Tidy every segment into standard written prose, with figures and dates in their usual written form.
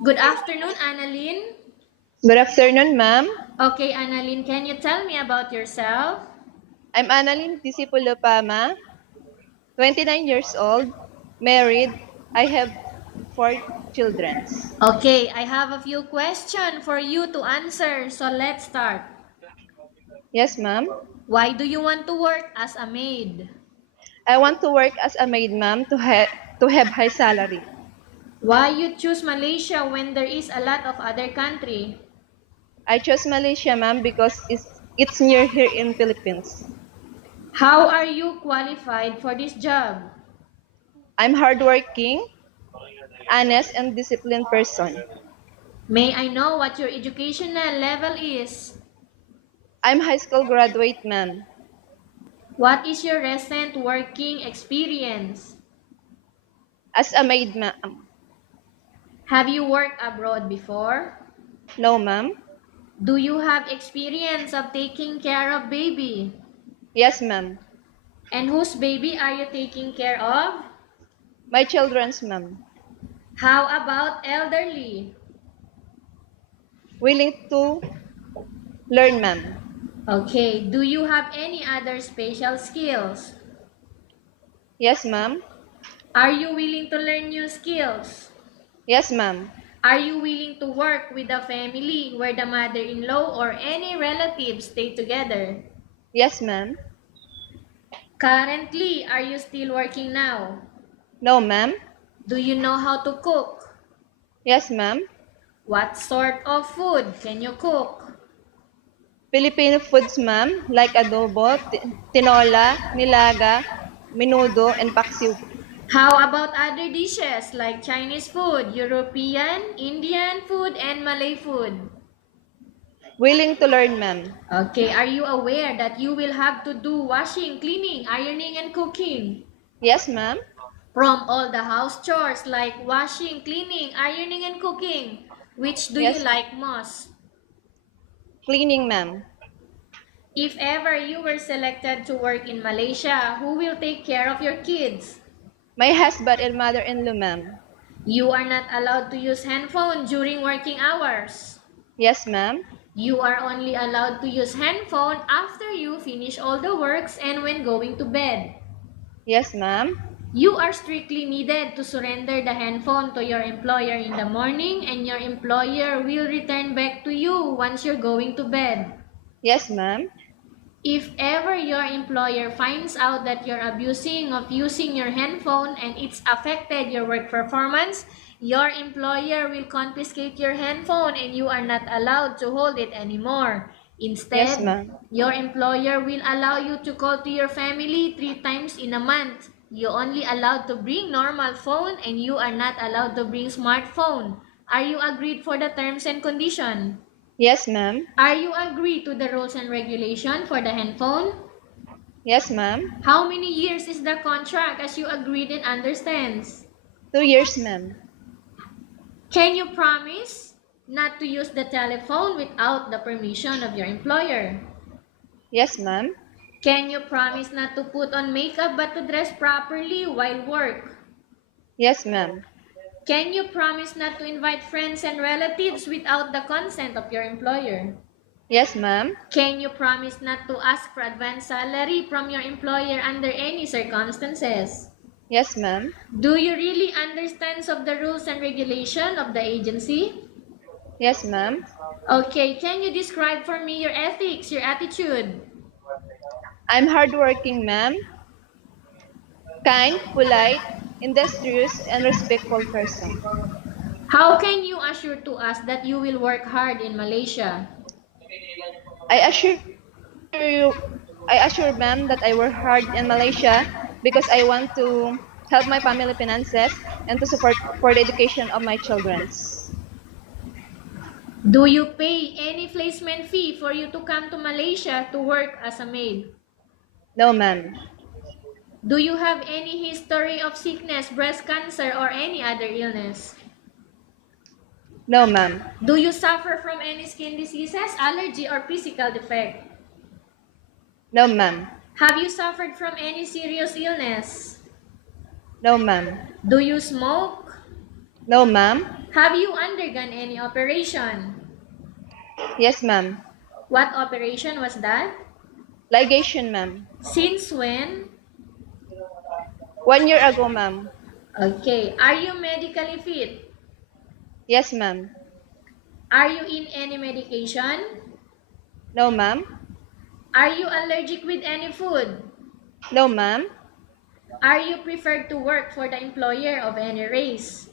Good afternoon, Annalyn. Good afternoon, ma'am. Okay, Annalyn, can you tell me about yourself? I'm annalyn pama, 29 years old, married. I have four children. Okay, I have a few questions for you to answer, so let's start. Yes, ma'am. Why do you want to work as a maid? I want to work as a maid, ma'am, to have high salary. Why you choose Malaysia when there is a lot of other country? I chose Malaysia, ma'am, because it's near here in Philippines. How are you qualified for this job? I'm hardworking, honest, and disciplined person. May I know what your educational level is? I'm high school graduate, ma'am. What is your recent working experience? As a maid, ma'am. Have you worked abroad before? No, ma'am. Do you have experience of taking care of baby? Yes, ma'am. And whose baby are you taking care of? My children's ma'am. How about elderly? Willing to learn, ma'am. Okay, do you have any other special skills? Yes, ma'am. Are you willing to learn new skills? Yes, ma'am. Are you willing to work with a family where the mother-in-law or any relatives stay together? Yes, ma'am. Currently, are you still working now? No, ma'am. Do you know how to cook? Yes, ma'am. What sort of food can you cook? Filipino foods, ma'am, like adobo, tinola, nilaga, menudo, and paksiw. How about other dishes like Chinese food, European, Indian food, and Malay food? Willing to learn, ma'am. Okay, are you aware that you will have to do washing, cleaning, ironing, and cooking? Yes, ma'am. From all the house chores like washing, cleaning, ironing, and cooking, which do you Yes, like most? cleaning, ma'am. If ever you were selected to work in Malaysia, who will take care of your kids? My husband and mother-in-law, ma'am. You are not allowed to use handphone during working hours. Yes, ma'am. You are only allowed to use handphone after you finish all the works and when going to bed. Yes, ma'am. You are strictly needed to surrender the handphone to your employer in the morning and your employer will return back to you once you're going to bed. Yes, ma'am. If ever your employer finds out that you're abusing of using your handphone and it's affected your work performance, your employer will confiscate your handphone and you are not allowed to hold it anymore. Yes, Instead, ma'am. your employer will allow you to call to your family 3 times in a month. You only allowed to bring normal phone and you are not allowed to bring smartphone. Are you agreed for the terms and condition? Yes, ma'am. Are you agree to the rules and regulation for the handphone? Yes, ma'am. How many years is the contract as you agreed and understands? 2 years, ma'am. Can you promise not to use the telephone without the permission of your employer? Yes, ma'am. Can you promise not to put on makeup but to dress properly while work? Yes, ma'am. Can you promise not to invite friends and relatives without the consent of your employer? Yes, ma'am. Can you promise not to ask for advance salary from your employer under any circumstances? Yes, ma'am. Do you really understand of the rules and regulation of the agency? Yes, ma'am. Okay, can you describe for me your ethics, your attitude? I'm hardworking, ma'am. Kind, polite, industrious, and respectful person. How can you assure to us that you will work hard in Malaysia? I assure you, I assure ma'am that I work hard in Malaysia because I want to help my family finances and to support for the education of my children. Do you pay any placement fee for you to come to Malaysia to work as a maid? No, ma'am. Do you have any history of sickness, breast cancer, or any other illness? No, ma'am. Do you suffer from any skin diseases, allergy, or physical defect? No, ma'am. Have you suffered from any serious illness? No, ma'am. Do you smoke? No, ma'am. Have you undergone any operation? Yes, ma'am. What operation was that? Ligation, ma'am. Since when? 1 year ago, ma'am. Okay. Are you medically fit? Yes, ma'am. Are you in any medication? No, ma'am. Are you allergic with any food? No, ma'am. Are you preferred to work for the employer of any race?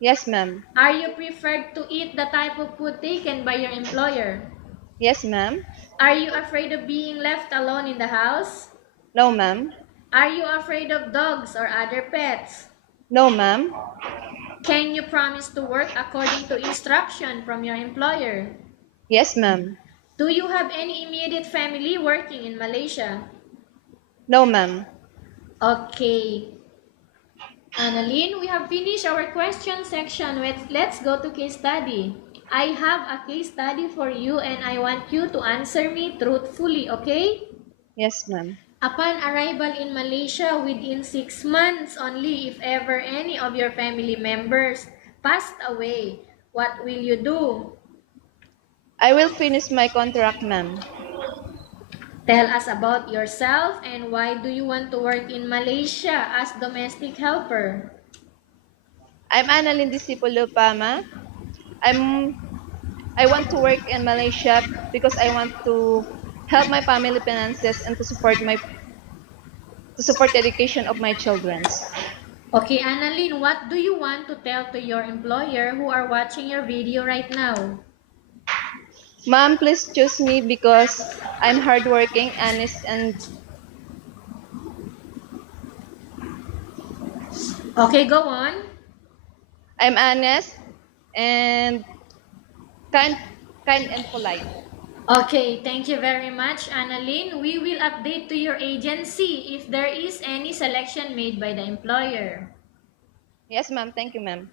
Yes, ma'am. Are you preferred to eat the type of food taken by your employer? Yes, ma'am. Are you afraid of being left alone in the house? No, ma'am. Are you afraid of dogs or other pets? No, ma'am. Can you promise to work according to instruction from your employer? Yes, ma'am. Do you have any immediate family working in Malaysia? No, ma'am. Okay. Annalyn, we have finished our question section. Let's go to case study. I have a case study for you and I want you to answer me truthfully, okay? Yes, ma'am. Upon arrival in Malaysia within 6 months only, if ever any of your family members passed away, what will you do? I will finish my contract, ma'am. Tell us about yourself and why do you want to work in Malaysia as domestic helper? I'm annalyn pama. I'm I want to work in Malaysia because I want to help my family finances and to support the education of my children. Okay, Annalyn, what do you want to tell to your employer who are watching your video right now? Ma'am, please choose me because I'm hardworking, honest, and Okay, go on. I'm honest and kind, kind and polite. Okay, thank you very much, Annalyn. We will update to your agency if there is any selection made by the employer. Yes, ma'am. Thank you, ma'am.